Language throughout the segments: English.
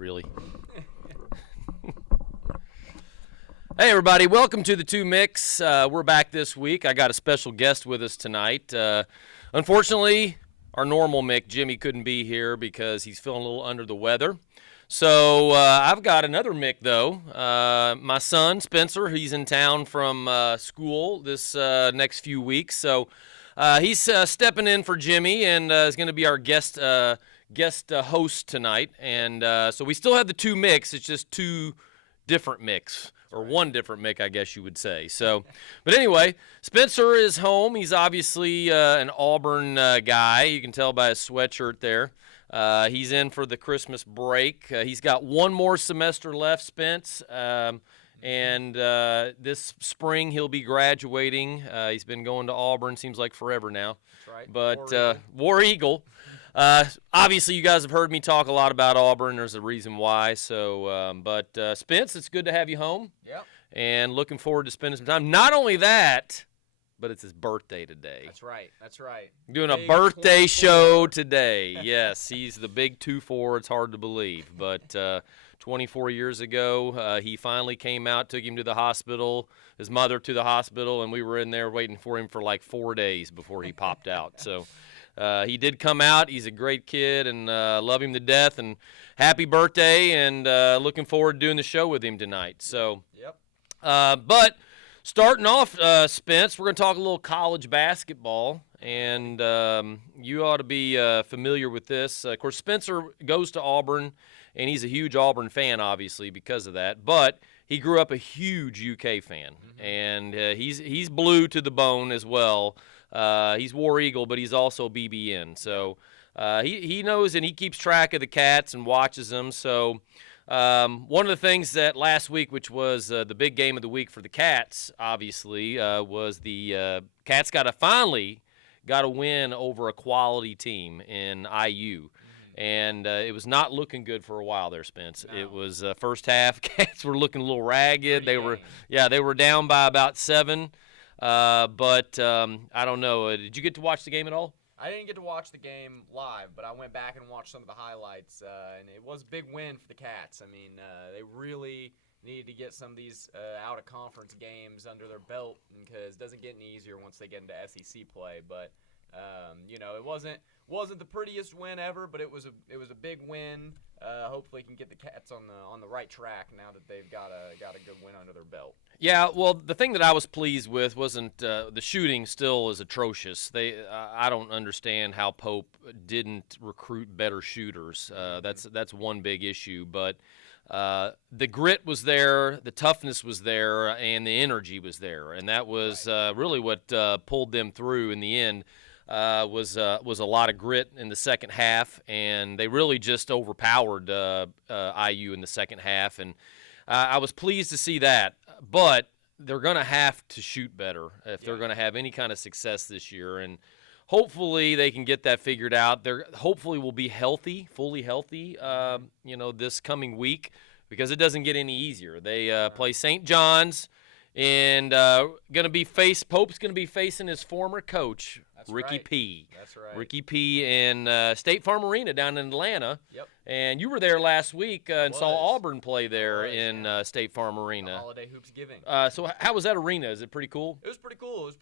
really. Hey, everybody. Welcome to the Two Micks. We're back this week. I got a special guest with us tonight. Unfortunately, our normal Mick, Jimmy, couldn't be here because he's feeling a little under the weather. So I've got another Mick, though. My son, Spencer, he's in town from school this next few weeks. So he's stepping in for Jimmy and is going to be our guest host tonight. And so we still have the two Micks. It's just two different Micks. Or one different Mick, I guess you would say. So, but anyway, Spencer is home. He's obviously an Auburn guy. You can tell by his sweatshirt there. He's in for the Christmas break. He's got one more semester left, Spence. And this spring he'll be graduating. He's been going to Auburn, seems like forever now. That's right. But War Eagle. Obviously, you guys have heard me talk a lot about Auburn. There's a reason why. So, but Spence, it's good to have you home. Yep. And looking forward to spending some time. Not only that, but it's his birthday today. That's right. That's right. Doing a birthday show today. Yes, he's the big 2-4. It's hard to believe. But 24 years ago, he finally came out, took him to the hospital, his mother to the hospital, and we were in there waiting for him for like 4 days before he popped out. So he did come out. He's a great kid and love him to death. And happy birthday, and looking forward to doing the show with him tonight. So, Yep. But starting off, Spence, we're going to talk a little college basketball, and you ought to be familiar with this. Of course, Spencer goes to Auburn, and he's a huge Auburn fan, obviously, because of that. But he grew up a huge UK fan, and he's blue to the bone as well. He's War Eagle, but he's also BBN. So he knows, and he keeps track of the Cats and watches them. So one of the things that last week, which was the big game of the week for the Cats, obviously, was the Cats finally got a win over a quality team in IU. And it was not looking good for a while there, Spence. No. It was first half. Cats were looking a little ragged. They were down by about 7. But I don't know. Did you get to watch the game at all? I didn't get to watch the game live, but I went back and watched some of the highlights, and it was a big win for the Cats. I mean, they really needed to get some of these out-of-conference games under their belt because it doesn't get any easier once they get into SEC play. But it wasn't the prettiest win ever, but it was a big win. Hopefully, can get the Cats on the right track now that they've got a good win under their belt. Yeah, well, the thing that I was pleased with wasn't the shooting. Still is atrocious. I don't understand how Pope didn't recruit better shooters. That's one big issue, but the grit was there, the toughness was there, and the energy was there, and that was really what pulled them through in the end. Was a lot of grit in the second half, and they really just overpowered IU in the second half, and I was pleased to see that. But they're going to have to shoot better if they're going to have any kind of success this year, and hopefully they can get that figured out. They hopefully will be healthy, fully healthy, this coming week, because it doesn't get any easier. They play St. John's, and Pope's going to be facing his former coach, Ricky P. That's right. Ricky P. in State Farm Arena down in Atlanta. Yep. And you were there last week and saw Auburn play there in State Farm Arena. The Holiday Hoops Giving. So how was that arena? Is it pretty cool? It was pretty cool. It's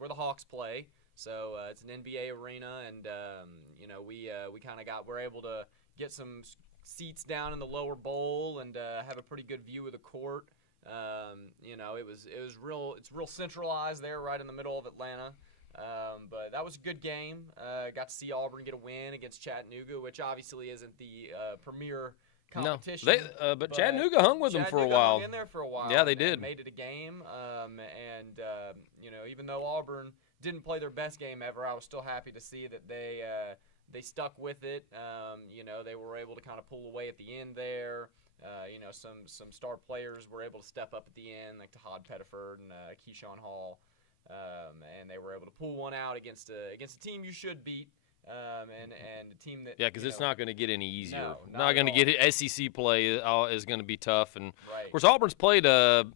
where the Hawks play. So it's an NBA arena, and we're able to get some seats down in the lower bowl and have a pretty good view of the court. It's real centralized there, right in the middle of Atlanta. But that was a good game. Got to see Auburn get a win against Chattanooga, which obviously isn't the premier competition. No, but Chattanooga hung with them for a while. Hung in there for a while. Yeah, they did. Made it a game. Even though Auburn didn't play their best game ever, I was still happy to see that they stuck with it. They were able to kind of pull away at the end there. Some star players were able to step up at the end, like Tahad Pettiford and Keyshawn Hall. And they were able to pull one out against a team you should beat, and a team that because it's not going to get any easier. No, not going to get SEC play is going to be tough, and right. Of course Auburn's played a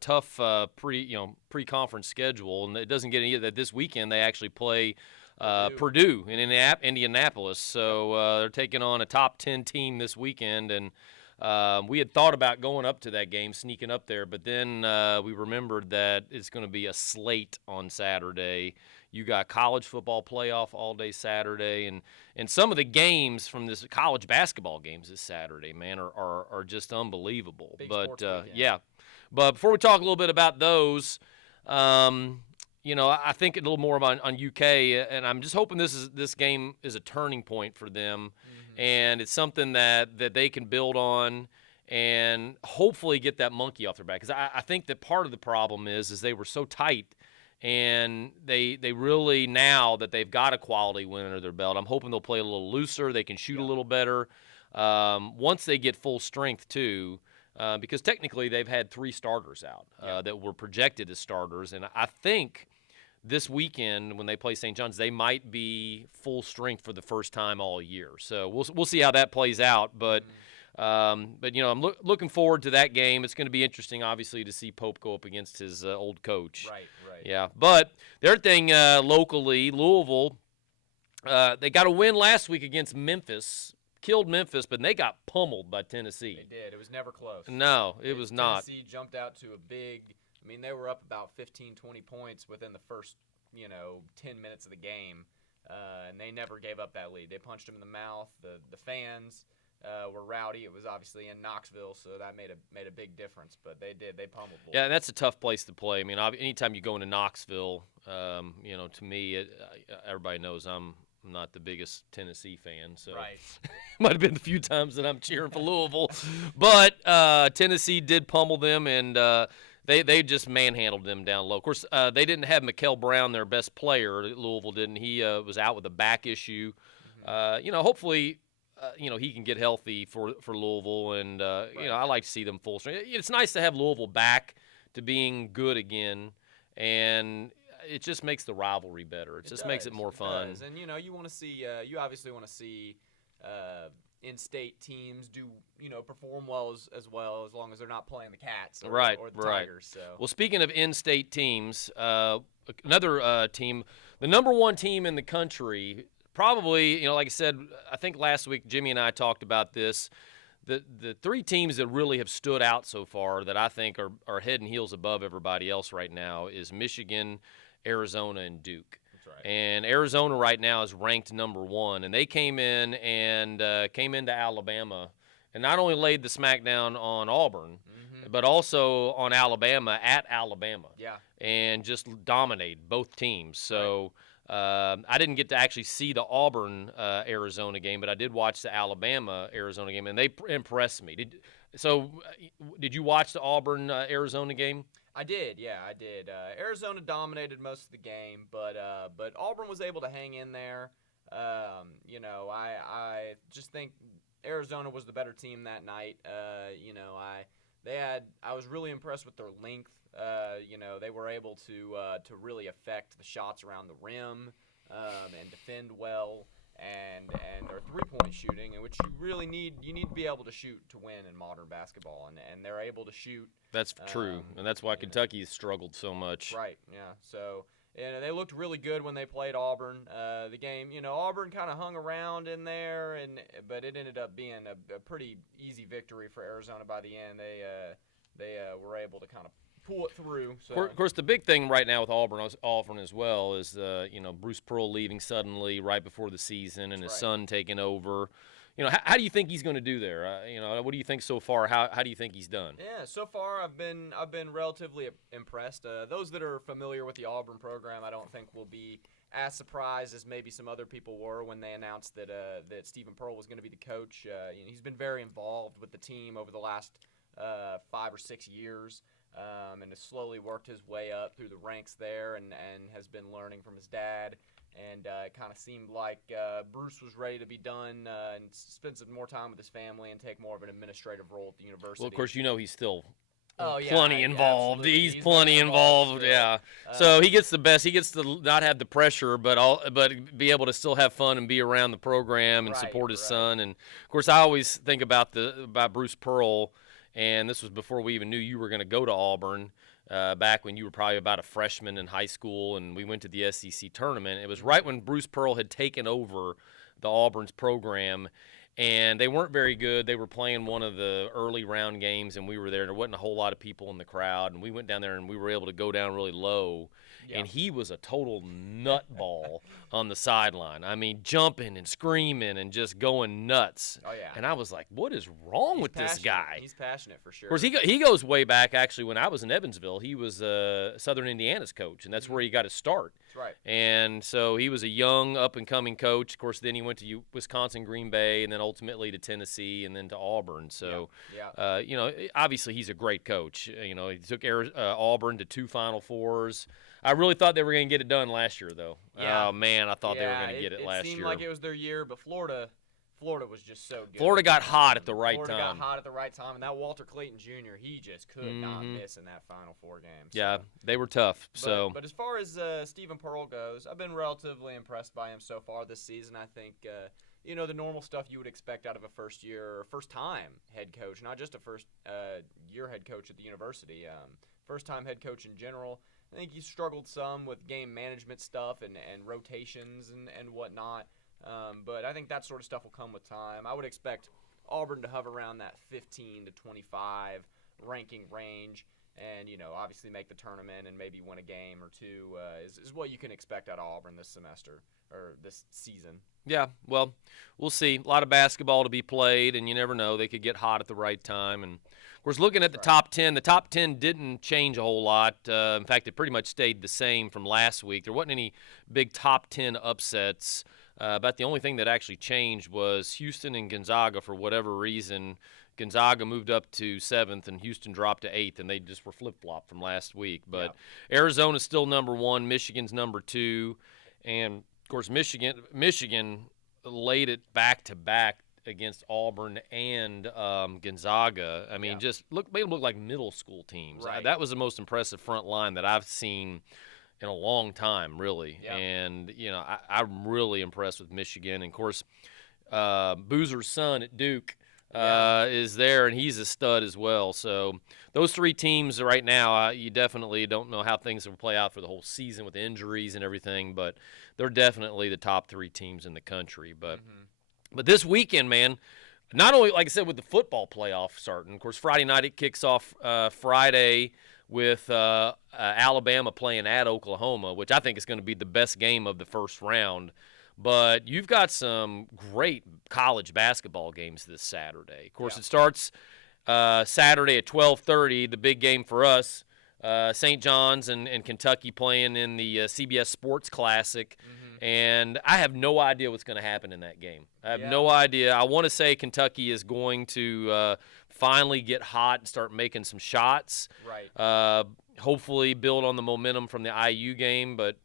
tough pre-conference schedule, and it doesn't get any of that this weekend. They actually play Purdue in Indianapolis. So they're taking on a top 10 team this weekend, and we had thought about going up to that game, sneaking up there, but then we remembered that it's going to be a slate on Saturday. You got college football playoff all day Saturday, and some of the games from this college basketball games this Saturday, man, are just unbelievable. Big but sports weekend. yeah, but before we talk a little bit about those, I think a little more on UK, and I'm just hoping this game is a turning point for them, and it's something that they can build on and hopefully get that monkey off their back. Because I think that part of the problem is they were so tight. And they really, now that they've got a quality win under their belt, I'm hoping they'll play a little looser. They can shoot a little better. Once they get full strength, too, because technically they've had 3 starters out that were projected as starters. And I think this weekend when they play St. John's, they might be full strength for the first time all year. So we'll see how that plays out. But I'm looking forward to that game. It's going to be interesting, obviously, to see Pope go up against his old coach. Right. Yeah, but the other thing locally, Louisville, they got a win last week against Memphis, killed Memphis, but they got pummeled by Tennessee. They did. It was never close. No, it was not. Tennessee jumped out to a big – I mean, they were up about 15, 20 points within the first, 10 minutes of the game, and they never gave up that lead. They punched them in the mouth. The fans – were rowdy. It was obviously in Knoxville, so that made a big difference. But they pummeled Bull. Yeah, that's a tough place to play. I mean, anytime you go into Knoxville, to me, everybody knows I'm not the biggest Tennessee fan. So might have been the few times that I'm cheering for Louisville, but Tennessee did pummel them, and they just manhandled them down low. Of course, they didn't have Mikael Brown, their best player. Louisville didn't. He was out with a back issue. Hopefully. He can get healthy for Louisville, and I like to see them full strength. It's nice to have Louisville back to being good again, and it just makes the rivalry better. It just makes it more fun. Does. And you want to see, you obviously want to see in-state teams do, perform well as long as they're not playing the Cats or the Tigers. So. Well, speaking of in-state teams, another team, the number 1 team in the country. Probably, like I said, I think last week Jimmy and I talked about this. The 3 teams that really have stood out so far that I think are head and heels above everybody else right now is Michigan, Arizona, and Duke. That's right. And Arizona right now is ranked number 1, and they came into Alabama and not only laid the smackdown on Auburn, but also on Alabama at Alabama. Yeah. And just dominated both teams. So. I didn't get to actually see the Auburn-Arizona game, but I did watch the Alabama-Arizona game, and they impressed me. Did you watch the Auburn-Arizona game? I did, yeah, I did. Arizona dominated most of the game, but Auburn was able to hang in there. I just think Arizona was the better team that night. I was really impressed with their length. They were able to really affect the shots around the rim and defend well, and their 3-point shooting, in which you really need to be able to shoot to win in modern basketball, and they're able to shoot. That's true, and that's why Kentucky has struggled so much. Right. Yeah. So. They looked really good when they played Auburn. The game, Auburn kind of hung around in there, but it ended up being a pretty easy victory for Arizona by the end. They were able to kind of pull it through. So. Of course, the big thing right now with Auburn as well is Bruce Pearl leaving suddenly right before the season, and his son taking over. How do you think he's going to do there? What do you think so far? How do you think he's done? Yeah, so far I've been relatively impressed. Those that are familiar with the Auburn program, I don't think will be as surprised as maybe some other people were when they announced that Stephen Pearl was going to be the coach. He's been very involved with the team over the last 5 or 6 years, and has slowly worked his way up through the ranks there, and has been learning from his dad. And it kind of seemed like Bruce was ready to be done and spend some more time with his family and take more of an administrative role at the university. Well, of course, he's still plenty involved. Absolutely. He's plenty involved. Yeah. So he gets the best. He gets to not have the pressure, but be able to still have fun and be around the program and support his son. And of course, I always think about Bruce Pearl, and this was before we even knew you were going to go to Auburn. back when you were probably about a freshman in high school, and we went to the SEC tournament. It was right when Bruce Pearl had taken over the Auburn's program, and they weren't very good. They were playing one of the early round games, and we were there. There wasn't a whole lot of people in the crowd, and we went down there, and we were able to go down really low. And he was a total nutball on the sideline. I mean, jumping and screaming and just going nuts. Oh, yeah. And I was like, what is wrong with this guy? He's passionate for sure. Of course, he goes way back, actually, when I was in Evansville. He was Southern Indiana's coach, and that's where he got his start. That's right. And so he was a young, up-and-coming coach. Of course, then he went to Wisconsin, Green Bay, and then ultimately to Tennessee and then to Auburn. So, obviously he's a great coach. He took Auburn to 2 Final Fours. I really thought they were going to get it done last year, though. Yeah. Oh, man, I thought they were going to get it last year. It seemed like it was their year, but Florida was just so good. Florida got hot at the right Florida time. got hot at the right time, and that Walter Clayton Jr., he just could not miss in that Final Four game. So. Yeah, they were tough. But as far as Stephen Pearl goes, I've been relatively impressed by him so far this season. I think, the normal stuff you would expect out of a first-time head coach, not just a first-year head coach at the university, first-time head coach in general. I think he struggled some with game management stuff and rotations and whatnot. But I think that sort of stuff will come with time. I would expect Auburn to hover around that 15 to 25 ranking range and, obviously make the tournament and maybe win a game or two is what you can expect out of Auburn this semester or this season. Yeah, well, we'll see. A lot of basketball to be played, and you never know. They could get hot at the right time. And, of course, looking at the top 10 didn't change a whole lot. In fact, it pretty much stayed the same from last week. There wasn't any big top 10 upsets. But the only thing that actually changed was Houston and Gonzaga, for whatever reason. Gonzaga moved up to 7th, and Houston dropped to 8th, and they just were flip-flopped from last week. But Arizona's still number 1, Michigan's number 2, and, of course, Michigan laid it back-to-back against Auburn and Gonzaga. I mean, just made them look like middle school teams. Right. That was the most impressive front line that I've seen in a long time, really. Yeah. And, I'm really impressed with Michigan. And, of course, Boozer's son at Duke is there, and he's a stud as well. So those 3 teams right now, you definitely don't know how things will play out for the whole season with injuries and everything, but they're definitely the top 3 teams in the country. But this weekend, man, not only, like I said, with the football playoff starting, of course, Friday night it kicks off Friday with Alabama playing at Oklahoma, which I think is going to be the best game of the first round. But you've got some great college basketball games this Saturday. Of course, it starts Saturday at 12:30, the big game for us, St. John's and Kentucky playing in the CBS Sports Classic. And I have no idea what's going to happen in that game. I have no idea. I want to say Kentucky is going to finally get hot and start making some shots. Right. Hopefully build on the momentum from the IU game. But,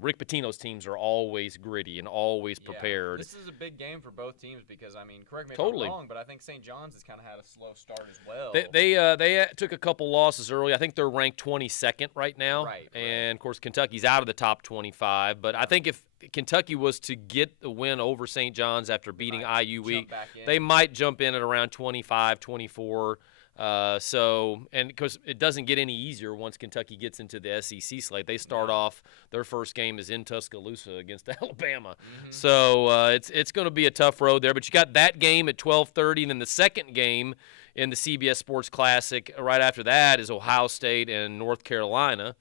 Rick Pitino's teams are always gritty and always prepared. This is a big game for both teams because, correct me if Totally. I'm wrong, but I think St. John's has kind of had a slow start as well. They took a couple losses early. I think they're ranked 22nd right now. Right. And, of course, Kentucky's out of the top 25. But I think if Kentucky was to get the win over St. John's after beating IU week, they might jump in at around 25, 24. And because it doesn't get any easier once Kentucky gets into the SEC slate. They start off, their first game is in Tuscaloosa against Alabama. So it's going to be a tough road there. But you got that game at 12:30, and then the second game in the CBS Sports Classic right after that is Ohio State and North Carolina.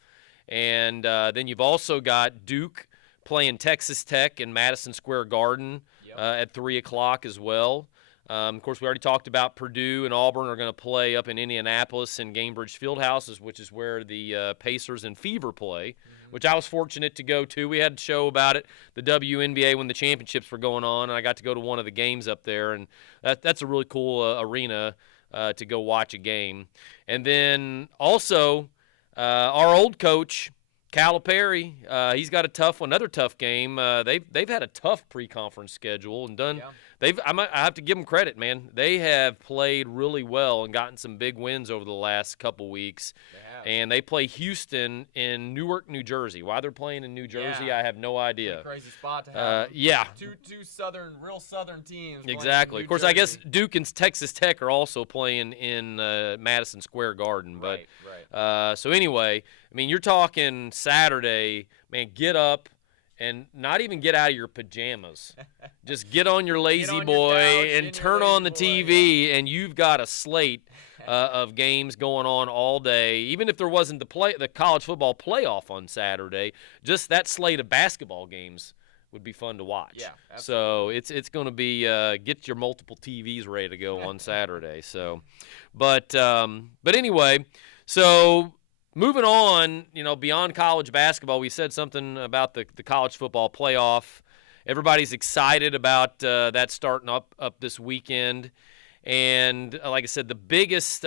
And then you've also got Duke playing Texas Tech in Madison Square Garden at 3 o'clock as well. Of course, we already talked about Purdue and Auburn are going to play up in Indianapolis in Gainbridge Fieldhouse, which is where the Pacers and Fever play, which I was fortunate to go to. We had a show about it, the WNBA, when the championships were going on, and I got to go to one of the games up there, and that's a really cool arena to go watch a game. And then also our old coach, Calipari, he's got a tough one, another tough game. They've had a tough pre-conference schedule and done I have to give them credit, man. They have played really well and gotten some big wins over the last couple weeks. They have. And they play Houston in Newark, New Jersey. Why they're playing in New Jersey, Yeah. I have no idea. Crazy spot to have. Yeah. Two real southern teams. Exactly. Of course, Jersey. I guess Duke and Texas Tech are also playing in Madison Square Garden. But Right. so anyway, I mean, you're talking Saturday, man. Get up and not even get out of your pajamas. Just get on your lazy on your boy couch, and turn on the TV, and you've got a slate of games going on all day. Even if there wasn't the college football playoff on Saturday, just that slate of basketball games would be fun to watch. Yeah, so it's going to be get your multiple TVs ready to go on Saturday. So, but anyway, so moving on, beyond college basketball, we said something about the college football playoff. Everybody's excited about that starting up this weekend. And like I said, the biggest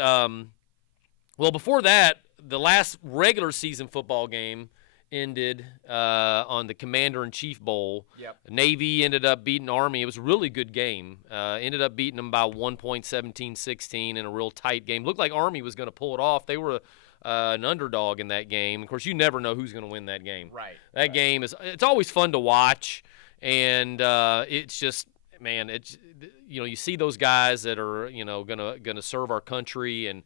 before that, the last regular season football game ended on the Commander-in-Chief Bowl. Yep. Navy ended up beating Army. It was a really good game. Ended up beating them by 1 point, 17-16 in a real tight game. Looked like Army was going to pull it off. They were an underdog in that game. Of course, you never know who's going to win that game. Right. That game it's always fun to watch, and it's just, man, it's you see those guys that are gonna serve our country, and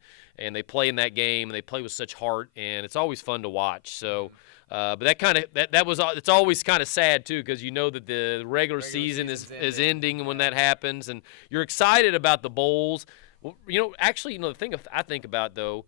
they play in that game, and they play with such heart, and it's always fun to watch. So. But it's always kind of sad too, because that the regular season is ending when that happens, and you're excited about the bowls. Well, the thing I think about though,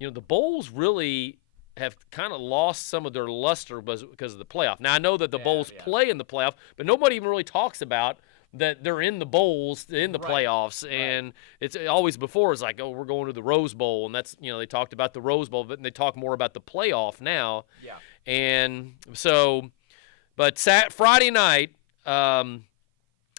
the bowls really have kind of lost some of their luster because of the playoff. Now I know that the bowls play in the playoff, but nobody even really talks about that they're in the bowls, in the playoffs, and it's always before it's like, oh, we're going to the Rose Bowl, and that's they talked about the Rose Bowl, but they talk more about the playoff now. Yeah. And so, but Friday night,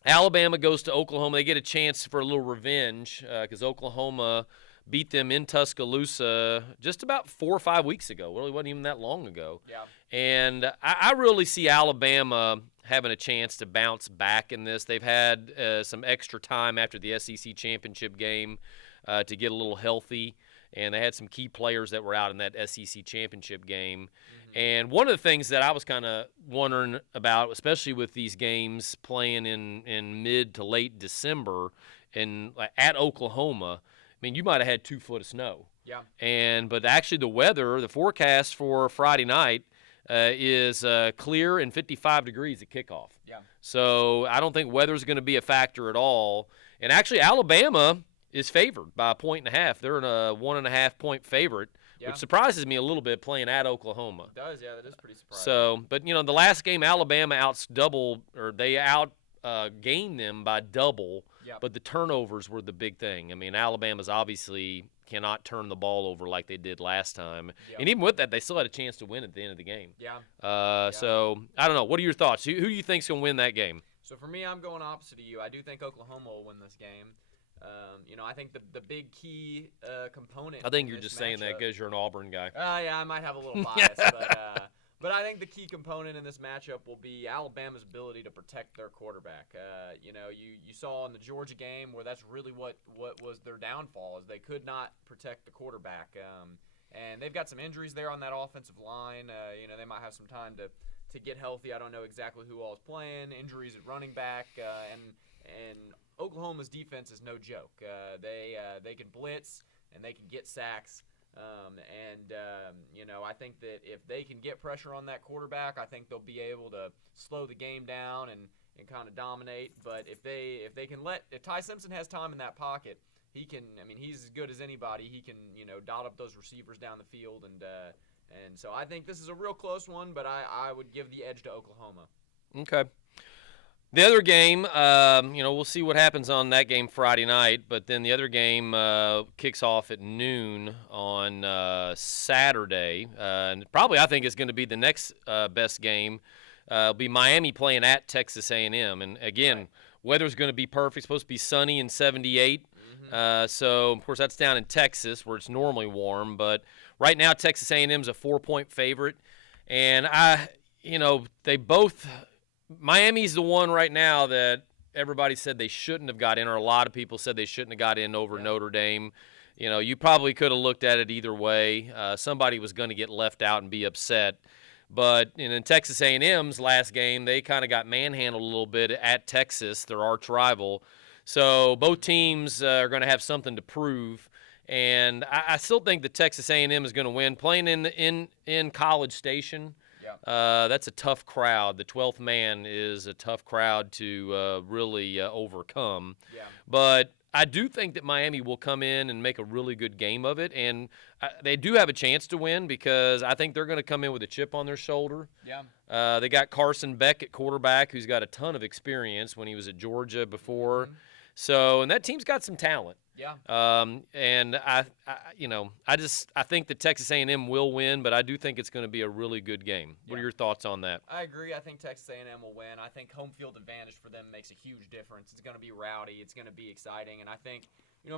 Alabama goes to Oklahoma. They get a chance for a little revenge because Oklahoma beat them in Tuscaloosa just about 4 or 5 weeks ago. Really wasn't even that long ago. Yeah. And I really see Alabama having a chance to bounce back in this. They've had some extra time after the SEC championship game to get a little healthy, and they had some key players that were out in that SEC championship game. Mm-hmm. And one of the things that I was kind of wondering about, especially with these games playing in mid to late December and at Oklahoma, I mean, you might have had 2 foot of snow. Yeah. But actually the forecast for Friday night is clear and 55 degrees at kickoff. Yeah. So I don't think weather's going to be a factor at all. And actually Alabama is favored by 1.5. They're in a 1.5 point favorite, which surprises me a little bit playing at Oklahoma. It does, yeah, that is pretty surprising. So, but the last game Alabama gained them by double. Yep. But the turnovers were the big thing. I mean, Alabama's obviously cannot turn the ball over like they did last time. Yep. And even with that, they still had a chance to win at the end of the game. Yeah. So, I don't know. What are your thoughts? Who do you think's going to win that game? So, for me, I'm going opposite of you. I do think Oklahoma will win this game. I think the big key component. I think you're just saying that because you're an Auburn guy. Yeah, I might have a little bias, but I think the key component in this matchup will be Alabama's ability to protect their quarterback. You saw in the Georgia game where that's really what was their downfall, is they could not protect the quarterback. And they've got some injuries there on that offensive line. They might have some time to get healthy. I don't know exactly who all is playing. Injuries at running back, and Oklahoma's defense is no joke. They can blitz and they can get sacks. I think that if they can get pressure on that quarterback, I think they'll be able to slow the game down and kind of dominate. But if Ty Simpson has time in that pocket, he can. I mean, he's as good as anybody. He can dot up those receivers down the field, and so I think this is a real close one. But I would give the edge to Oklahoma. Okay. The other game, we'll see what happens on that game Friday night, but then the other game kicks off at noon on Saturday. And probably I think it's going to be the next best game. It'll be Miami playing at Texas A&M. And, again, weather's going to be perfect. It's supposed to be sunny and 78. Mm-hmm. So, of course, that's down in Texas where it's normally warm. But right now Texas A&M's a 4-point favorite. And, they both – Miami's the one right now that everybody said they shouldn't have got in, or a lot of people said they shouldn't have got in over Notre Dame. You know, you probably could have looked at it either way. Somebody was going to get left out and be upset. But in Texas A&M's last game, they kind of got manhandled a little bit at Texas, their arch rival. So both teams are going to have something to prove. And I still think that Texas A&M is going to win. Playing in College Station, that's a tough crowd. The 12th man is a tough crowd to really overcome. Yeah. But I do think that Miami will come in and make a really good game of it, and they do have a chance to win because I think they're going to come in with a chip on their shoulder. Yeah. They got Carson Beck at quarterback, who's got a ton of experience when he was at Georgia before. Mm-hmm. So, and that team's got some talent. Yeah. And I think that Texas A&M will win, but I do think it's going to be a really good game. What are your thoughts on that? I agree. I think Texas A&M will win. I think home field advantage for them makes a huge difference. It's going to be rowdy. It's going to be exciting. And I think,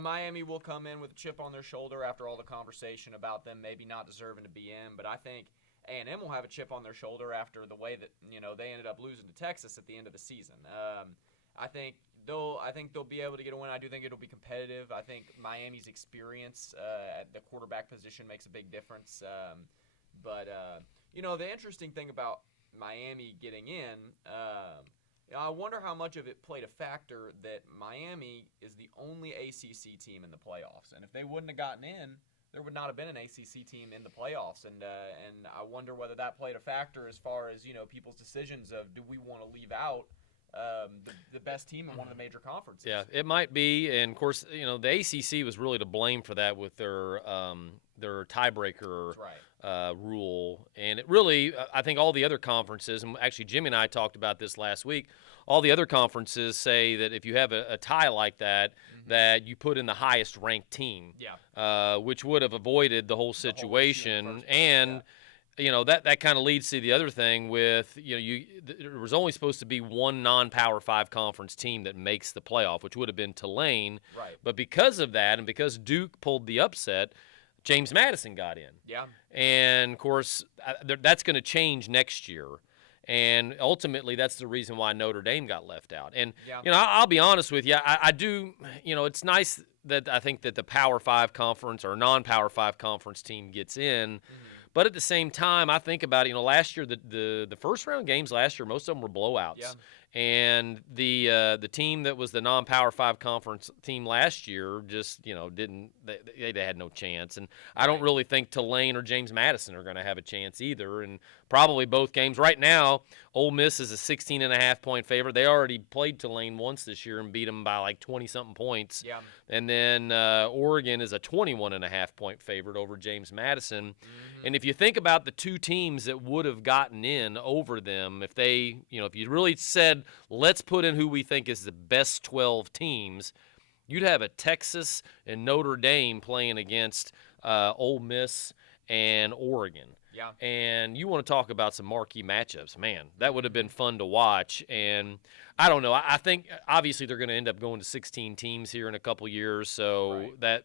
Miami will come in with a chip on their shoulder after all the conversation about them maybe not deserving to be in. But I think A&M will have a chip on their shoulder after the way that, they ended up losing to Texas at the end of the season. I think they'll be able to get a win. I do think it'll be competitive. I think Miami's experience at the quarterback position makes a big difference. But the interesting thing about Miami getting in, I wonder how much of it played a factor that Miami is the only ACC team in the playoffs. And if they wouldn't have gotten in, there would not have been an ACC team in the playoffs. And I wonder whether that played a factor as far as, people's decisions of do we want to leave out the best team in one of the major conferences. Yeah, it might be, and of course, the ACC was really to blame for that with their tiebreaker rule, and it really, I think all the other conferences, and actually Jimmy and I talked about this last week. All the other conferences say that if you have a tie like that, that you put in the highest ranked team, which would have avoided the whole situation, that kind of leads to the other thing with, there was only supposed to be one non-Power 5 conference team that makes the playoff, which would have been Tulane. Right. But because of that and because Duke pulled the upset, James Madison got in. Yeah. And, of course, that's going to change next year. And ultimately, that's the reason why Notre Dame got left out. And, I'll be honest with you, I do, it's nice that I think that the Power 5 conference or non-Power 5 conference team gets in. Mm-hmm. But at the same time, I think about it, last year, the first round games last year, most of them were blowouts. Yeah. And the team that was the non-Power 5 conference team last year just, didn't – they had no chance. And I don't really think Tulane or James Madison are going to have a chance either. And probably both games. Right now, Ole Miss is a 16.5-point favorite. They already played Tulane once this year and beat them by like 20-something points. Yeah. And then Oregon is a 21.5-point favorite over James Madison. Mm-hmm. And if you think about the two teams that would have gotten in over them, if they, if you really said, let's put in who we think is the best 12 teams, you'd have a Texas and Notre Dame playing against Ole Miss and Oregon. Yeah. And you want to talk about some marquee matchups. Man, that would have been fun to watch. And I don't know. I think obviously they're going to end up going to 16 teams here in a couple years. So that,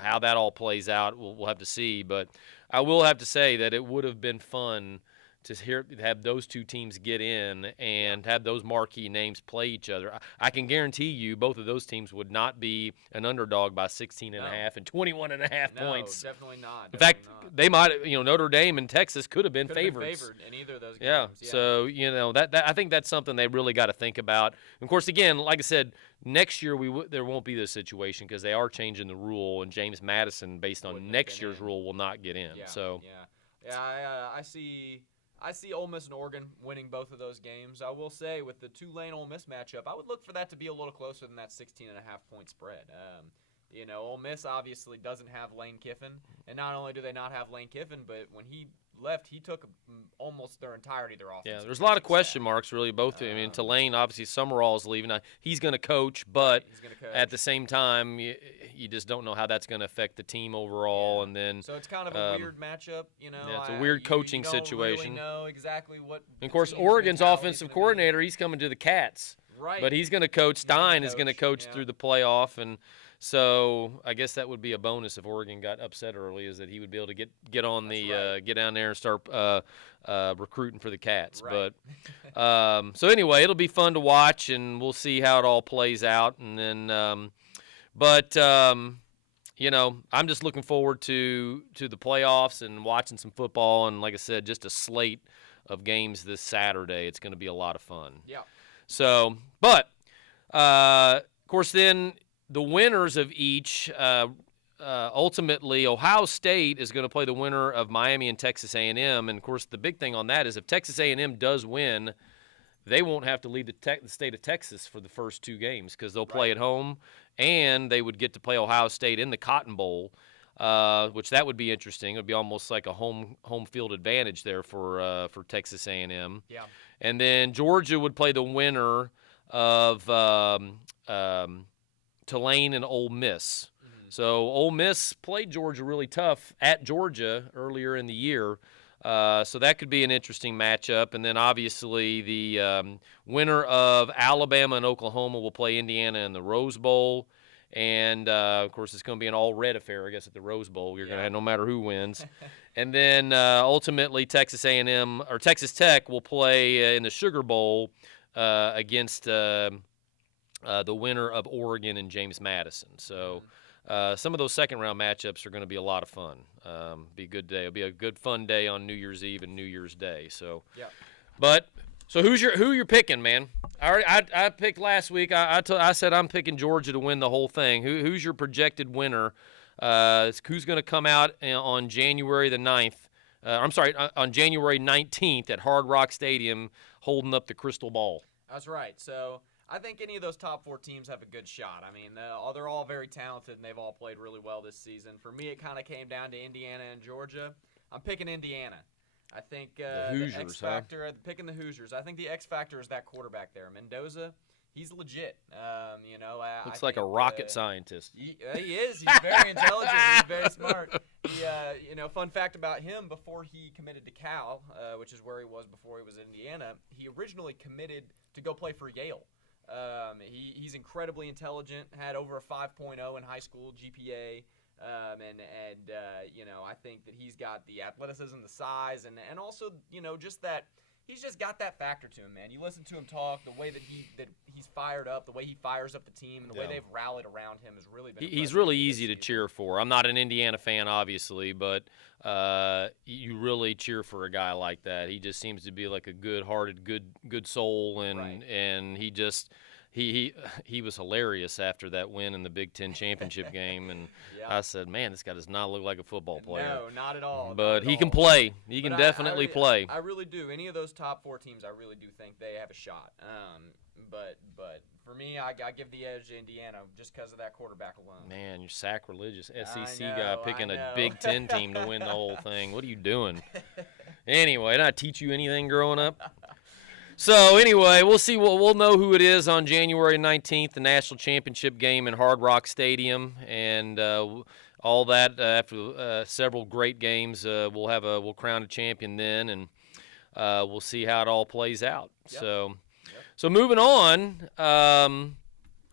how that all plays out, we'll have to see. But I will have to say that it would have been fun to have those two teams get in and have those marquee names play each other. I can guarantee you both of those teams would not be an underdog by 16.5 and 21.5 points. No, definitely not. In fact, they might, Notre Dame and Texas could have been favorites. Favored in either of those games. Yeah. So, that I think that's something they really got to think about. And of course, again, like I said, next year there won't be this situation because they are changing the rule, and James Madison, based on next year's rule, will not get in. I see Ole Miss and Oregon winning both of those games. I will say with the Tulane-Ole Miss matchup, I would look for that to be a little closer than that 16.5-point spread. Ole Miss obviously doesn't have Lane Kiffin, and not only do they not have Lane Kiffin, but when he left, he took almost their entirety of their offense. Yeah, there's a lot of question marks, really, both. Tulane, obviously, Summerall's leaving. He's going to coach, but at the same time, you just don't know how that's going to affect the team overall. And then so it's kind of a weird matchup, Yeah, it's a weird coaching situation. You don't really know exactly what. And of course, Oregon's offensive coordinator, he's coming to the Cats. Right. But he's going to coach. Stein is going to coach, coach through the playoff, and so I guess that would be a bonus if Oregon got upset early, is that he would be able to get on get down there and start recruiting for the Cats. Right. But so anyway, it'll be fun to watch, and we'll see how it all plays out. And then, you know, I'm just looking forward to the playoffs and watching some football. And like I said, just a slate of games this Saturday. It's going to be a lot of fun. Yeah. So, but of course, then the winners of each, ultimately, Ohio State is going to play the winner of Miami and Texas A&M. And of course, the big thing on that is if Texas A&M does win, they won't have to leave the state of Texas for the first two games because they'll play at home, and they would get to play Ohio State in the Cotton Bowl, which that would be interesting. It would be almost like a home field advantage there for Texas A&M. Yeah. And then Georgia would play the winner of Tulane and Ole Miss. Mm-hmm. So Ole Miss played Georgia really tough at Georgia earlier in the year. So that could be an interesting matchup. And then obviously the winner of Alabama and Oklahoma will play Indiana in the Rose Bowl. And, of course, it's going to be an all-red affair, I guess, at the Rose Bowl. You're going to have no matter who wins. And then ultimately Texas A&M or Texas Tech will play in the Sugar Bowl against the winner of Oregon and James Madison. So some of those second-round matchups are going to be a lot of fun. Be a good day. It'll be a good, fun day on New Year's Eve and New Year's Day. So, but so who you're picking, man? I picked last week. I said I'm picking Georgia to win the whole thing. Who's your projected winner? Who's going to come out on January the 9th? On January 19th at Hard Rock Stadium holding up the crystal ball. That's right. So I think any of those top four teams have a good shot. I mean, they're all very talented, and they've all played really well this season. For me, it kind of came down to Indiana and Georgia. I'm picking Indiana. I think the Hoosiers, the X factor, picking the Hoosiers. I think the X factor is that quarterback there, Mendoza. He's legit. You know, looks like a rocket scientist. He is. He's very intelligent. He's very smart. You know, fun fact about him: before he committed to Cal, which is where he was before he was in Indiana, he originally committed to go play for Yale. He's incredibly intelligent. Had over a 5.0 in high school GPA. You know, I think that he's got the athleticism, the size, and also, you know, just that he's just got that factor to him, man. You listen to him talk, the way that he's fired up, the way he fires up the team, and the way they've rallied around him has really been. He's really easy to cheer for. I'm not an Indiana fan, obviously, but you really cheer for a guy like that. He just seems to be like a good-hearted, good soul, and he just. He was hilarious after that win in the Big Ten championship game, and I said, man, this guy does not look like a football player. No, not at all. But he can play. He can definitely play. I really do. Any of those top four teams, I really do think they have a shot. But for me, I give the edge to Indiana just because of that quarterback alone. Man, you're sacrilegious SEC guy picking a Big Ten team to win the whole thing. What are you doing? Anyway, did I teach you anything growing up? So, anyway, we'll see. We'll know who it is on January 19th, the national championship game in Hard Rock Stadium, and all that after several great games. We'll crown a champion then, and we'll see how it all plays out. Yep. So moving on to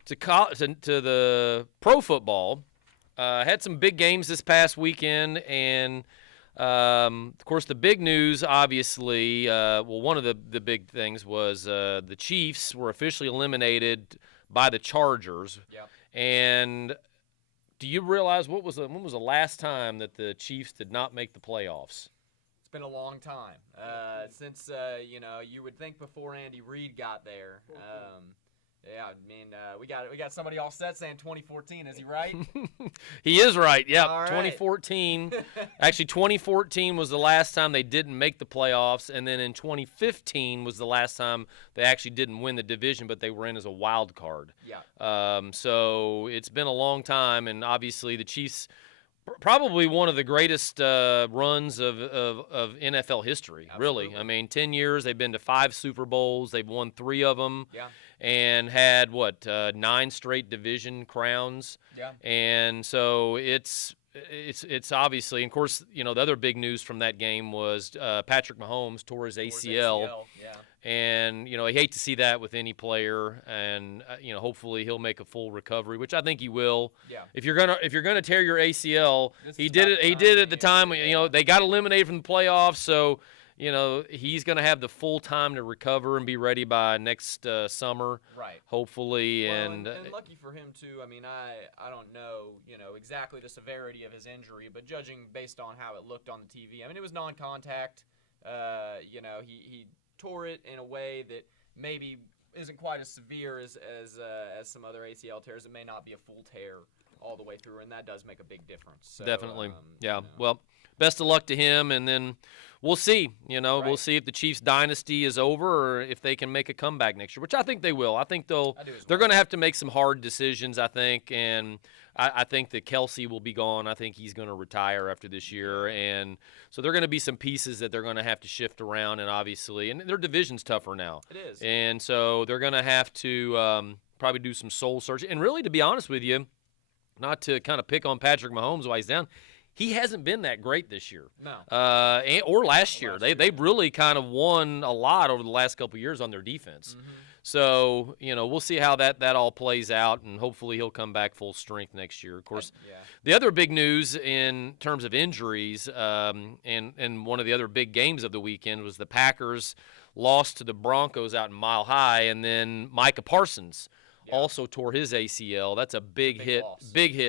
the pro football, had some big games this past weekend, and of course, the big news, obviously, one of the big things was the Chiefs were officially eliminated by the Chargers. Yep. And do you realize when was the last time that the Chiefs did not make the playoffs? It's been a long time since you know, you would think before Andy Reid got there. Yeah, I mean, we got somebody all set saying 2014. Is he right? He is right. Yeah, right. 2014. Actually, 2014 was the last time they didn't make the playoffs, and then in 2015 was the last time they actually didn't win the division, but they were in as a wild card. Yeah. So it's been a long time, and obviously the Chiefs. Probably one of the greatest runs of NFL history, Absolutely. Really. I mean, 10 years, they've been to 5 Super Bowls. They've won 3 of them. Yeah. And had, 9 straight division crowns. Yeah. And so it's obviously, and of course, you know, the other big news from that game was Patrick Mahomes tore his ACL. Yeah. And, I hate to see that with any player. And, hopefully he'll make a full recovery, which I think he will. Yeah. If you're gonna tear your ACL, He did it at the time. They got eliminated from the playoffs, so he's gonna have the full time to recover and be ready by next summer, right? Hopefully, well, and lucky for him too. I mean, I don't know exactly the severity of his injury, but judging based on how it looked on the TV, I mean, it was non-contact. He tore it in a way that maybe isn't quite as severe as some other ACL tears. It may not be a full tear all the way through, and that does make a big difference. So, definitely, yeah. Well, best of luck to him, and then we'll see. Right. We'll see if the Chiefs dynasty is over or if they can make a comeback next year, which I think they will. I think they're going to have to make some hard decisions, I think, and I think that Kelsey will be gone. I think he's going to retire after this year, and so there are going to be some pieces that they're going to have to shift around, and obviously, and their division's tougher now. It is. And so they're going to have to probably do some soul searching. And really, to be honest with you, not to kind of pick on Patrick Mahomes while he's down, he hasn't been that great this year. No. Or last year. They've really kind of won a lot over the last couple of years on their defense. Mm-hmm. So, we'll see how that all plays out, and hopefully he'll come back full strength next year. Of course, the other big news in terms of injuries and one of the other big games of the weekend was the Packers lost to the Broncos out in Mile High, and then Micah Parsons also tore his ACL. That's a big hit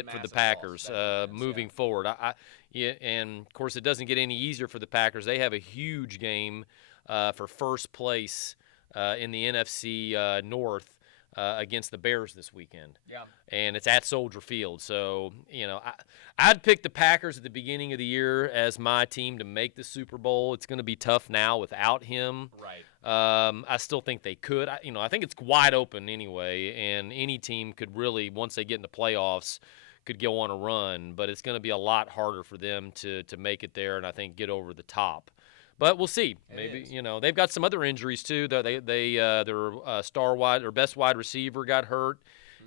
for the Packers moving forward. And, of course, it doesn't get any easier for the Packers. They have a huge game for first place in the NFC North against the Bears this weekend. Yeah. And it's at Soldier Field. So, I'd pick the Packers at the beginning of the year as my team to make the Super Bowl. It's going to be tough now without him. Right. I still think they could. I think it's wide open anyway, and any team could really, once they get into playoffs, could go on a run. But it's going to be a lot harder for them to make it there and I think get over the top. But we'll see. Maybe they've got some other injuries too. Their best wide receiver got hurt,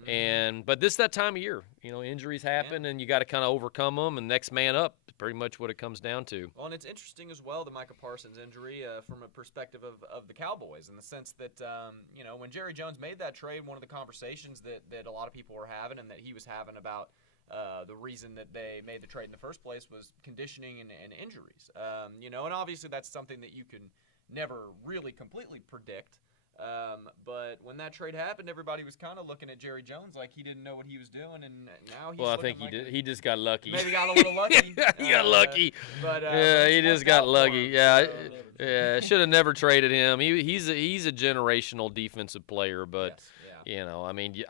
but this is that time of year. Injuries happen, and you got to kind of overcome them. And next man up, is pretty much what it comes down to. Well, and it's interesting as well, the Micah Parsons injury from a perspective of the Cowboys, in the sense that when Jerry Jones made that trade, one of the conversations that a lot of people were having and that he was having about the reason that they made the trade in the first place was conditioning and injuries. And obviously that's something that you can never really completely predict. But when that trade happened, everybody was kind of looking at Jerry Jones like he didn't know what he was doing, and now he's. Well, I think he did. He just got lucky. Maybe got a little lucky. He got lucky. But he just got lucky. Yeah, should have never traded him. He's a generational defensive player, but. Yes.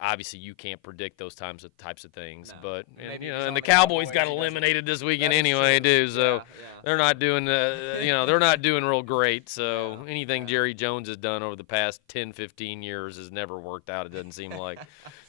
Obviously you can't predict those types of things, No. but And the Cowboys got eliminated this weekend anyway, too. So they're not doing they're not doing real great. So anything Jerry Jones has done over the past 10, 15 years has never worked out. It doesn't seem like.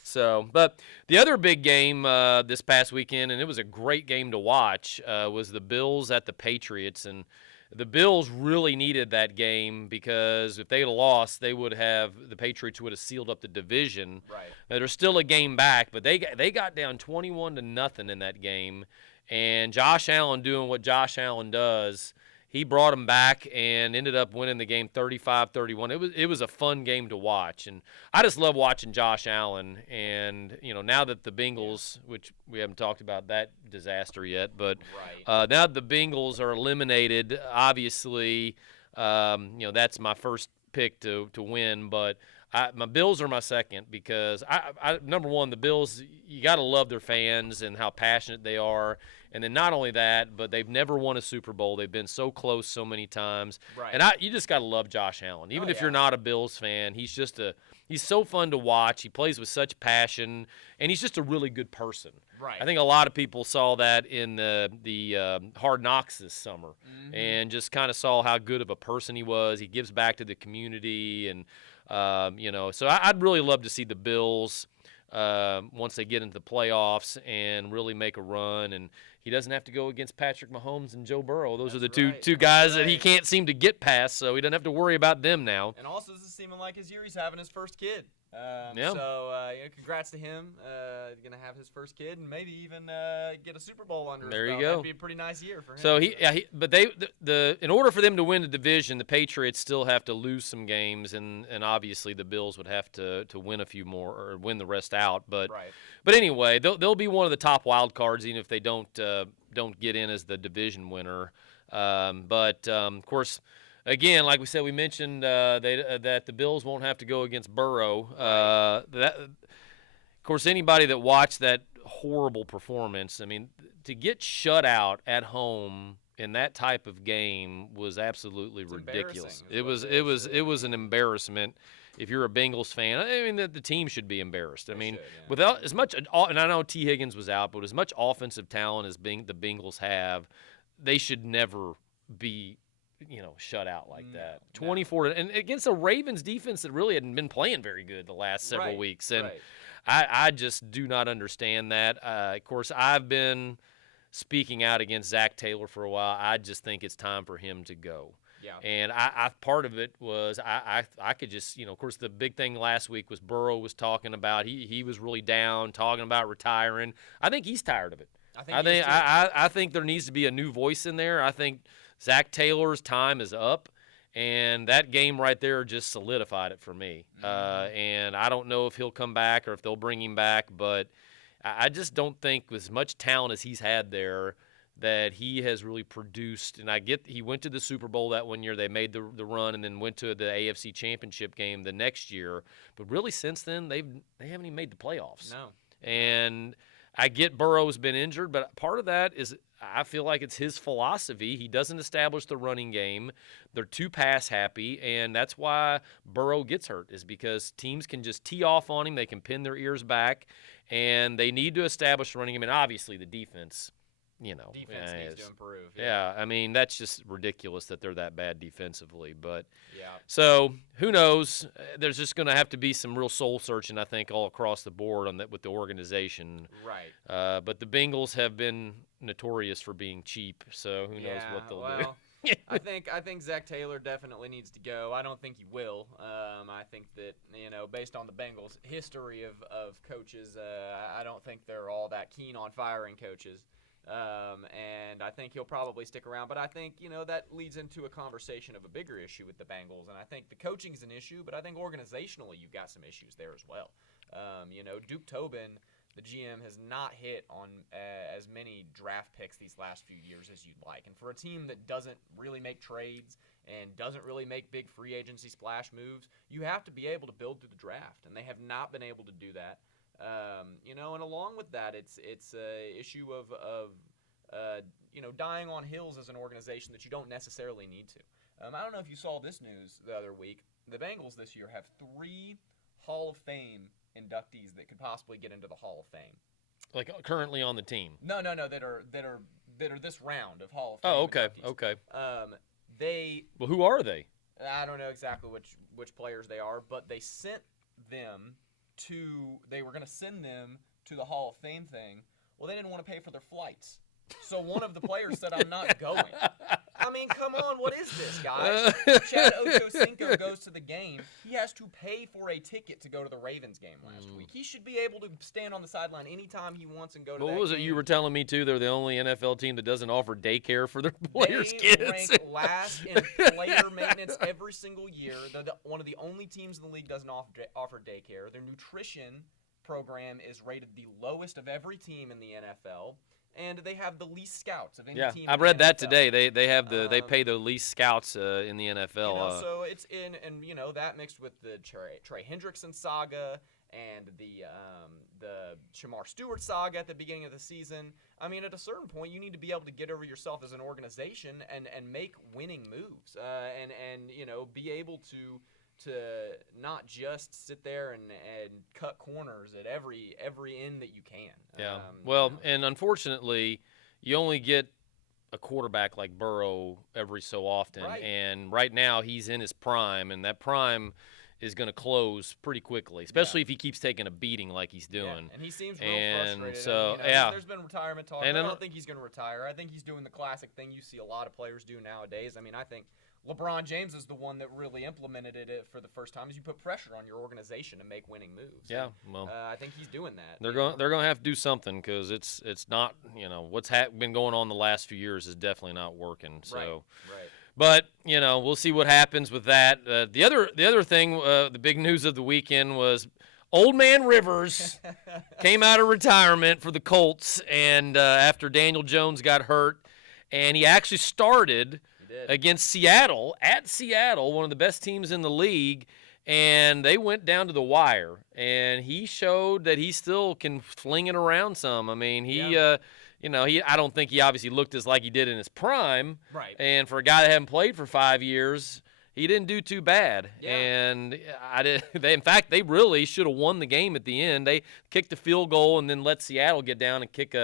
So, but the other big game this past weekend, and it was a great game to watch, was the Bills at the Patriots, and the Bills really needed that game because if they had lost, the Patriots would have sealed up the division. Right. Now, there's still a game back, but they got down 21-0 in that game, and Josh Allen doing what Josh Allen does. He brought them back and ended up winning the game 35-31. It was a fun game to watch, and I just love watching Josh Allen. And now that the Bengals, which we haven't talked about that disaster yet, but now that the Bengals are eliminated, obviously, that's my first pick to win. But my Bills are my second because number one, the Bills, you got to love their fans and how passionate they are. And then not only that, but they've never won a Super Bowl. They've been so close so many times. Right. And you just got to love Josh Allen. Even if you're not a Bills fan, he's so fun to watch. He plays with such passion, and he's just a really good person. Right. I think a lot of people saw that in the Hard Knocks this summer, and just kind of saw how good of a person he was. He gives back to the community, and so I'd really love to see the Bills once they get into the playoffs and really make a run. And he doesn't have to go against Patrick Mahomes and Joe Burrow. Those are the two guys that he can't seem to get past, so he doesn't have to worry about them now. And also, this is seeming like his year. He's having his first kid. Yeah. So, congrats to him. Going to have his first kid and maybe even get a Super Bowl under There his you belt. go. That'd be a pretty nice year for him. So but in order for them to win the division, the Patriots still have to lose some games, and obviously the Bills would have to win a few more or win the rest out. But Right. but anyway, they'll be one of the top wild cards, even if they don't get in as the division winner. Of course. Again, like we said, we mentioned that the Bills won't have to go against Burrow. Of course, anybody that watched that horrible performance, I mean, to get shut out at home in that type of game was absolutely ridiculous. It was an embarrassment. If you're a Bengals fan, I mean, the team should be embarrassed. I mean, without as much, and I know T. Higgins was out, but as much offensive talent as the Bengals have, they should never be shut out like that. 24 and against a Ravens defense that really hadn't been playing very good the last several weeks. And I just do not understand that. Of course, I've been speaking out against Zach Taylor for a while. I just think it's time for him to go. Yeah. And I part of it was I could just, of course, the big thing last week was Burrow was talking about he was really down, talking about retiring. I think he's tired of it. I think there needs to be a new voice in there. I think Zach Taylor's time is up, and that game right there just solidified it for me. And I don't know if he'll come back or if they'll bring him back, but I just don't think with as much talent as he's had there that he has really produced. And I get he went to the Super Bowl that one year. They made the run and then went to the AFC Championship game the next year. But really since then, they haven't even made the playoffs. No. And I get Burrow's been injured, but part of that is I feel like it's his philosophy. He doesn't establish the running game. They're too pass happy, and that's why Burrow gets hurt is because teams can just tee off on him. They can pin their ears back, and they need to establish the running game. And obviously the defense, Defense needs to improve. Yeah, I mean, that's just ridiculous that they're that bad defensively. But yeah. So who knows? There's just going to have to be some real soul searching, I think, all across the board on that with the organization. Right. But the Bengals have been notorious for being cheap, so who knows what they'll do. I think Zach Taylor definitely needs to go. I don't think he will. I think that based on the Bengals' history of coaches, I don't think they're all that keen on firing coaches. And I think he'll probably stick around. But I think, that leads into a conversation of a bigger issue with the Bengals. And I think the coaching's an issue, but I think organizationally you've got some issues there as well. Duke Tobin, the GM, has not hit on as many draft picks these last few years as you'd like. And for a team that doesn't really make trades and doesn't really make big free agency splash moves, you have to be able to build through the draft. And they have not been able to do that. And along with that, it's a issue of dying on hills as an organization that you don't necessarily need to. I don't know if you saw this news the other week. The Bengals this year have 3 Hall of Fame inductees that could possibly get into the Hall of Fame. Like currently on the team? No, that are this round of Hall of Fame. Oh, okay, inductees. Well, who are they? I don't know exactly which players they are, but they sent them they were going to send them to the Hall of Fame thing. Well, they didn't want to pay for their flights. So one of the players said, I'm not going. I mean, come on, what is this, guys? Chad Ochocinco goes to the game. He has to pay for a ticket to go to the Ravens game last week. He should be able to stand on the sideline anytime he wants and go to that game. What was it you were telling me, too? They're the only NFL team that doesn't offer daycare for their players' kids. They rank last in player maintenance every single year. They're one of the only teams in the league doesn't offer daycare. Their nutrition program is rated the lowest of every team in the NFL. And they have the least scouts of any team. Yeah, I read that today. They have they pay the least scouts in the NFL. So it's that mixed with the Trey Hendrickson saga and the Shamar Stewart saga at the beginning of the season. I mean, at a certain point, you need to be able to get over yourself as an organization and make winning moves and be able to not just sit there and cut corners at every end that you can. Yeah. And unfortunately, you only get a quarterback like Burrow every so often. Right. And right now he's in his prime, and that prime is going to close pretty quickly, especially if he keeps taking a beating like he's doing. Yeah. And he seems real frustrated. So, there's been retirement talk. And I don't think he's going to retire. I think he's doing the classic thing you see a lot of players do nowadays. I mean, I think LeBron James is the one that really implemented it for the first time. Is you put pressure on your organization to make winning moves. Yeah, and, well, I think he's doing that. they're going to have to do something because it's not, what's been going on the last few years is definitely not working. So. Right. But we'll see what happens with that. The other thing, the big news of the weekend was Old Man Rivers came out of retirement for the Colts, and after Daniel Jones got hurt, and he actually started against Seattle, at Seattle, one of the best teams in the league, and they went down to the wire, and he showed that he still can fling it around some. I mean, I don't think he obviously looked as like he did in his prime. Right. And for a guy that hadn't played for 5 years, he didn't do too bad. Yeah. And in fact, they really should have won the game at the end. They kicked a field goal and then let Seattle get down and kick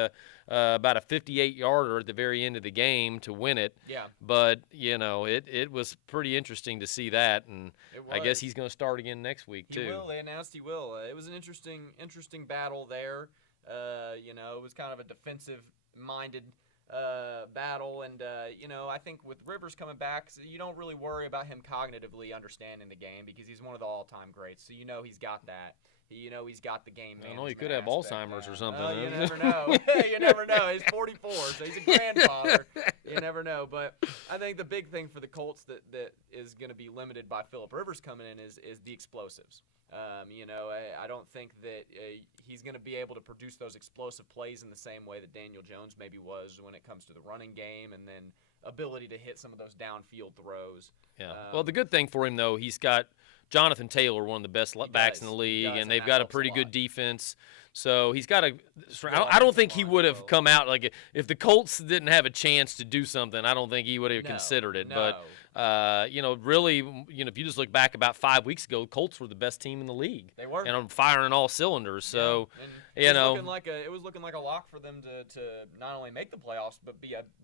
about a 58-yarder at the very end of the game to win it. Yeah. But, it was pretty interesting to see that. And I guess he's going to start again next week, too. He will. They announced he will. It was an interesting battle there. It was kind of a defensive-minded battle, and I think with Rivers coming back, so you don't really worry about him cognitively understanding the game because he's one of the all-time greats. So he's got that. He's got the game management. I know he could have Alzheimer's or something. You never know. You never know. He's 44, so he's a grandfather. You never know. But I think the big thing for the Colts that is going to be limited by Phillip Rivers coming in is the explosives. I don't think that he's going to be able to produce those explosive plays in the same way that Daniel Jones maybe was when it comes to the running game and then ability to hit some of those downfield throws. Yeah. Well, the good thing for him, though, he's got Jonathan Taylor, one of the best backs in the league, and they've got a pretty good defense. So he's got a – I don't think he would have come out like – if the Colts didn't have a chance to do something, I don't think he would have considered it. No. But really, if you just look back about 5 weeks ago, the Colts were the best team in the league. They were. And I'm firing all cylinders. So, it was looking like a lock for them to not only make the playoffs but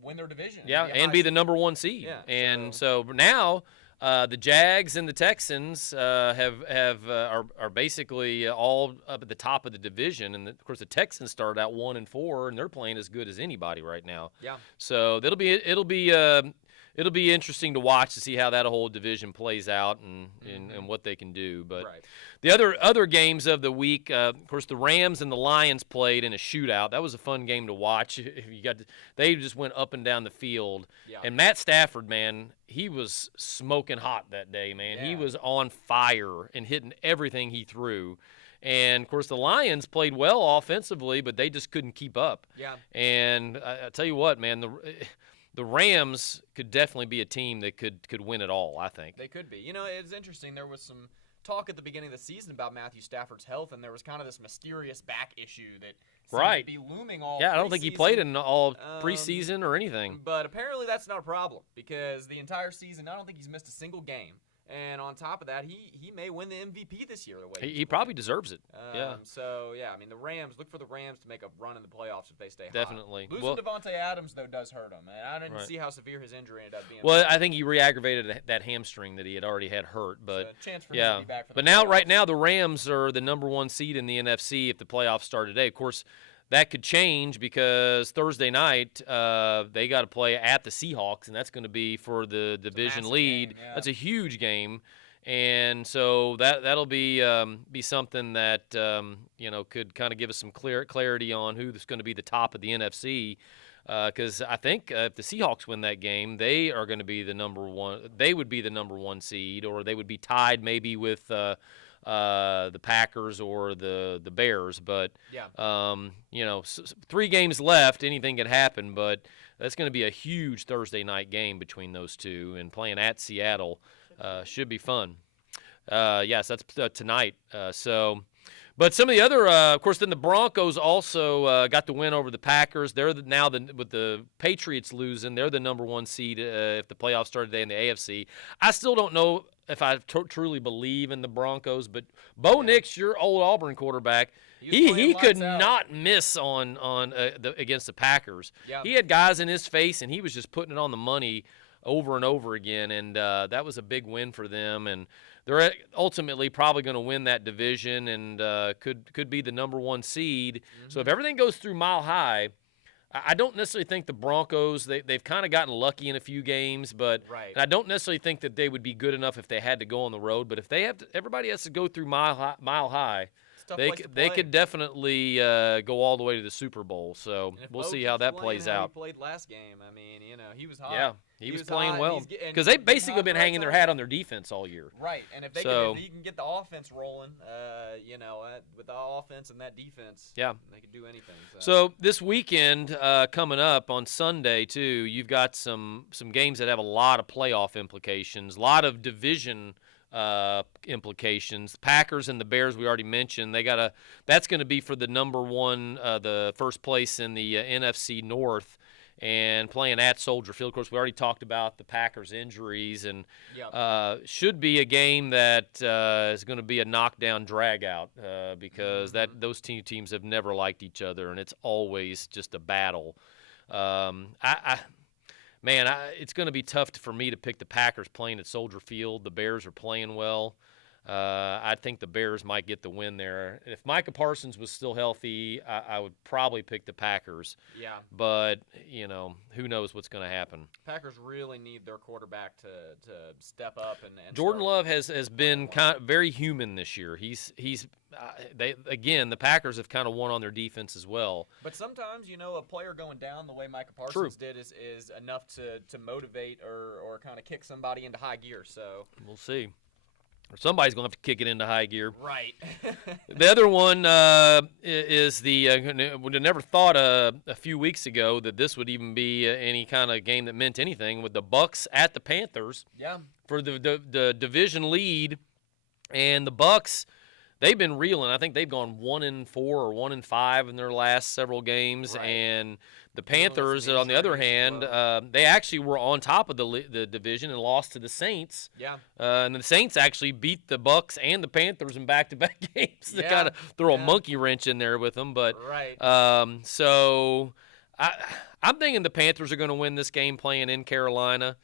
win their division. Yeah, and be the number one seed. Yeah, and so now the Jags and the Texans are basically all up at the top of the division, and of course the Texans started out 1-4, and they're playing as good as anybody right now. Yeah. So it'll be interesting to watch to see how that whole division plays out and what they can do. But the other games of the week, of course, the Rams and the Lions played in a shootout. That was a fun game to watch. They just went up and down the field. Yeah. And Matt Stafford, man, he was smoking hot that day, man. Yeah. He was on fire and hitting everything he threw. And, of course, the Lions played well offensively, but they just couldn't keep up. Yeah. And I tell you what, man, the Rams could definitely be a team that could win it all, I think. They could be. It's interesting. There was some talk at the beginning of the season about Matthew Stafford's health, and there was kind of this mysterious back issue that seemed to be looming all I don't think he played in all preseason or anything. But apparently that's not a problem because the entire season, I don't think he's missed a single game. And on top of that, he may win the MVP this year. The way he probably deserves it. So, the Rams, look for the Rams to make a run in the playoffs if they stay hot. Definitely. Losing Devontae Adams, though, does hurt him. And I didn't see how severe his injury ended up being. Well, I think he re-aggravated that hamstring that he had already had hurt. But a chance for him to be back for the But playoffs. right now, the Rams are the number one seed in the NFC if the playoffs start today. Of course, that could change because Thursday night they got to play at the Seahawks, and that's going to be for the division lead. Game, yeah. That's a huge game, and so that'll be something that could kind of give us some clarity on who's going to be the top of the NFC. Because I think if the Seahawks win that game, they are going to be the number one. They would be the number one seed, or they would be tied maybe with the Packers or the Bears, but 3 games left, anything can happen, but that's going to be a huge Thursday night game between those two, and playing at Seattle should be fun. Yes, that's tonight. But some of the other, of course, then the Broncos also got the win over the Packers. They're with the Patriots losing, they're the number one seed if the playoffs started today in the AFC. I still don't know if I truly believe in the Broncos, but Bo Nix, your old Auburn quarterback, he could not miss against the Packers. Yeah. He had guys in his face, and he was just putting it on the money over and over again, and that was a big win for them. And they're ultimately probably going to win that division and could be the number one seed. Mm-hmm. So if everything goes through Mile High, I don't necessarily think the Broncos, they've kind of gotten lucky in a few games, but Right. and I don't necessarily think that they would be good enough if they had to go on the road. But if they have to, everybody has to go through Mile High. It's a tough They place to they play. could definitely go all the way to the Super Bowl. So And if we'll Bo see keeps how that playing plays how out. He played last game. I mean, he was hot. Yeah, he was playing hot, well he's getting- because they've he's basically hot been right hanging their side. hat on their defense all year. Right, and if So- if he can get the offense rolling, with the offense and that defense, Yeah. they can do anything. So this weekend, coming up on Sunday too, you've got some games that have a lot of playoff implications, a lot of division implications. The Packers and the Bears, we already mentioned, that's going to be for the number one, the first place in the NFC North, and playing at Soldier Field. Of course, we already talked about the Packers' injuries, and Yep. should be a game that is going to be a knockdown drag-out because those two teams have never liked each other, and it's always just a battle. It's going to be tough for me to pick the Packers playing at Soldier Field. The Bears are playing well. I think the Bears might get the win there. If Micah Parsons was still healthy, I would probably pick the Packers. Yeah. But, who knows what's going to happen. Packers really need their quarterback to step up and Jordan start Love has been very human this year. The Packers have kind of won on their defense as well. But sometimes, a player going down the way Micah Parsons did is enough to motivate or kind of kick somebody into high gear. So We'll see. Or somebody's going to have to kick it into high gear. right. The other one is the would have never thought a few weeks ago that this would even be any kind of game that meant anything, with the Bucks at the Panthers Yeah. for the division lead. And the Bucks, they've been reeling. I think they've gone 1-4 or 1-5 in their last several games. Right. And the Dealing with Panthers, some on the other injuries as hand, they actually were on top of the division and lost to the Saints. Yeah. And the Saints actually beat the Bucks and the Panthers in back-to-back games to kind of throw a monkey wrench in there with them. But Right. so I'm thinking the Panthers are going to win this game playing in Carolina.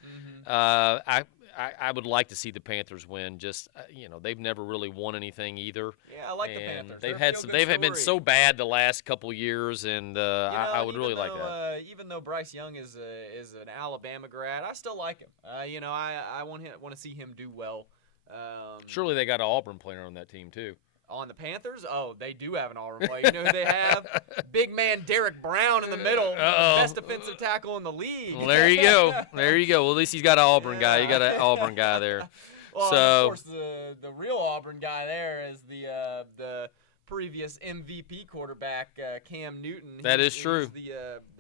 I would like to see the Panthers win. Just they've never really won anything either. Yeah, I like the And Panthers. they've been so bad the last couple years, and I would really like that. Even though Bryce Young is an Alabama grad, I still like him. I want to see him do well. Surely they got an Auburn player on that team too. On the Panthers, they do have an Auburn player. You know who they have? Big man Derek Brown in the middle, best defensive tackle in the league. Well, there you go. There you go. Well, at least he's got an Auburn guy. You got an Auburn guy there. Well, So- of course, the real Auburn guy there is the previous MVP quarterback, Cam Newton. That is true.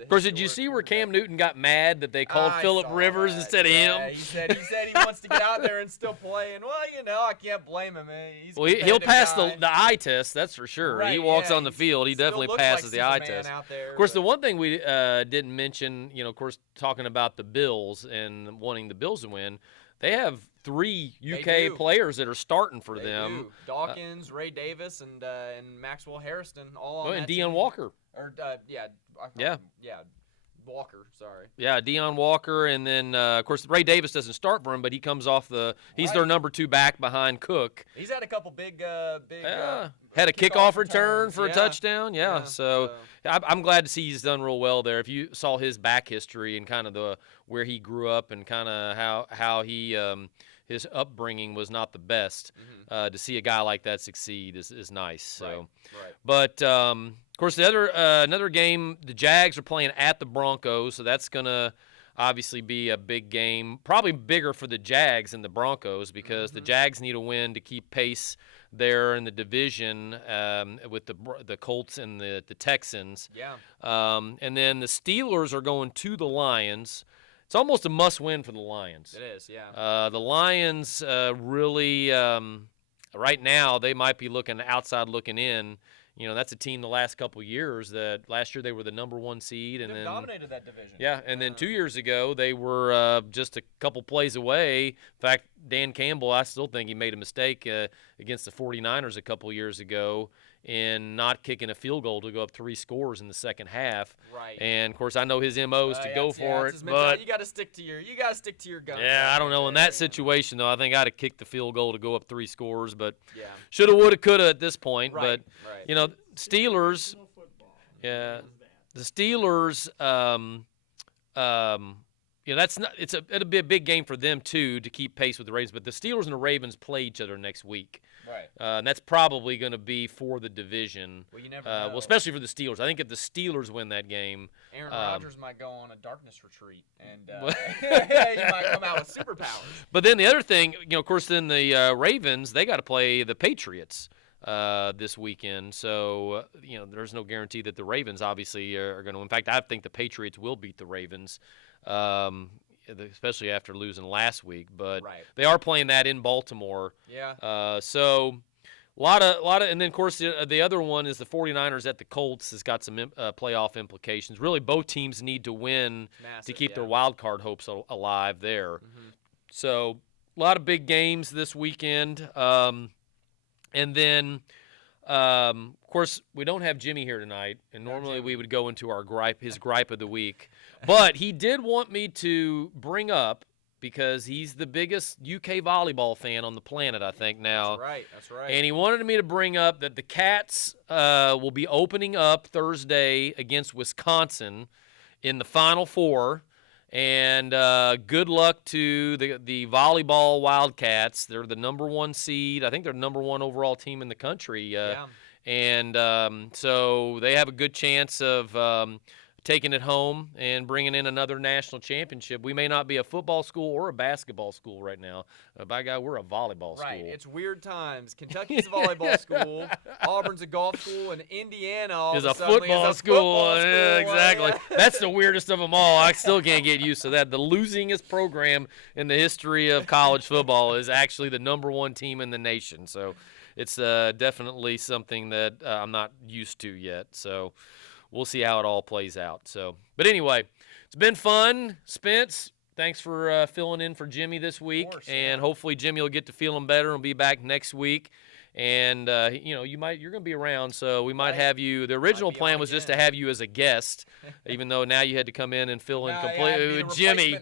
Of course, did you see where Cam Newton got mad that they called Phillip Rivers instead of him? He said he wants to get out there and still play, and I can't blame him. He's a He'll pass competitive the guy. eye test, that's for sure. Right, he walks yeah, on the field, he still definitely looks passes like the eye Superman test. out there, Of course, but- the one thing we didn't mention, of course, talking about the Bills and wanting the Bills to win, they have 3 UK do. players that are starting for They them. do. Dawkins, Ray Davis, and Maxwell Harrison, all on Oh, and that Deion team. Walker. Or Walker. Sorry. Yeah, Deion Walker, and then of course Ray Davis doesn't start for him, but he comes off he's their Right. number 2 back behind Cook. He's had a couple big. Had a kickoff return for a touchdown. Yeah, Yeah, so I'm glad to see he's done real well there. If you saw his back history and kind of where he grew up and kind of how he his upbringing was not the best, to see a guy like that succeed is nice. So, Right. but of course the other another game, the Jags are playing at the Broncos, so that's gonna obviously be a big game, probably bigger for the Jags than the Broncos, because the Jags need a win to keep pace there in the division with the Colts and the Texans. Yeah. And then the Steelers are going to the Lions. It's almost a must-win for the Lions. It is. Yeah. The Lions really, right now, they might be outside looking in. That's a team the last couple years that last year they were the number 1 seed. And They've then dominated that division. Yeah, and then 2 years ago, they were just a couple plays away. In fact, Dan Campbell, I still think he made a mistake against the 49ers a couple years ago in not kicking a field goal to go up 3 scores in the second half. Right. And, of course, I know his MO is to go for it. But you got to stick to your guns. yeah, I don't know. In that situation, though, I think I'd have kicked the field goal to go up 3 scores. But Yeah. shoulda, woulda, coulda at this point. Right, But, Steelers, yeah, The Steelers, that's not. It'll be a big game for them too to keep pace with the Ravens. But the Steelers and the Ravens play each other next week. Right. And that's probably going to be for the division. Well, you never know. Well, especially for the Steelers. I think if the Steelers win that game, Aaron Rodgers might go on a darkness retreat, and you might come out with superpowers. But then the other thing, of course, then the Ravens, they got to play the Patriots this weekend. So, there's no guarantee that the Ravens obviously are going to. In fact, I think the Patriots will beat the Ravens. Especially after losing last week, but they are playing that in Baltimore. Yeah. So a lot of, and then of course the other one is the 49ers at the Colts has got some playoff implications. Really, both teams need to win to keep their wild card hopes alive there. Mm-hmm. So a lot of big games this weekend, and then. Of course, we don't have Jimmy here tonight, and normally we would go into his gripe of the week. But he did want me to bring up, because he's the biggest UK volleyball fan on the planet, I think, now. That's right. And he wanted me to bring up that the Cats will be opening up Thursday against Wisconsin in the Final Four. And good luck to the volleyball Wildcats. They're the number 1 seed. I think they're the number 1 overall team in the country. And so they have a good chance of taking it home and bringing in another national championship. We may not be a football school or a basketball school right now. By God, we're a volleyball school. Right. It's weird times. Kentucky's a volleyball school. Auburn's a golf school. And Indiana is a football school. Yeah, exactly. That's the weirdest of them all. I still can't get used to that. The losingest program in the history of college football is actually the number 1 team in the nation. So it's definitely something that I'm not used to yet. So we'll see how it all plays out. So, but anyway, it's been fun. Spence, thanks for filling in for Jimmy this week. And hopefully Jimmy will get to feeling better and be back next week. And you're going to be around, so we might have you. The original plan was just to have you as a guest, even though now you had to come in and fill in completely with Jimmy.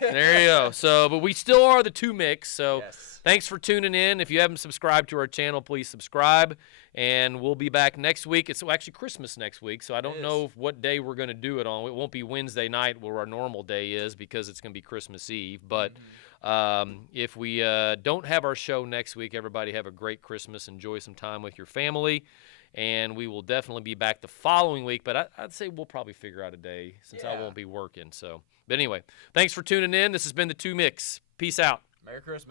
There you go. So, but we still are the 2 Micks. So, thanks for tuning in. If you haven't subscribed to our channel, please subscribe. And we'll be back next week. It's actually Christmas next week, so I don't know what day we're going to do it on. It won't be Wednesday night where our normal day is, because it's going to be Christmas Eve. But if we don't have our show next week, everybody have a great Christmas. Enjoy some time with your family. And we will definitely be back the following week. But I'd say we'll probably figure out a day since I won't be working. So, but anyway, thanks for tuning in. This has been the 2 Micks. Peace out. Merry Christmas.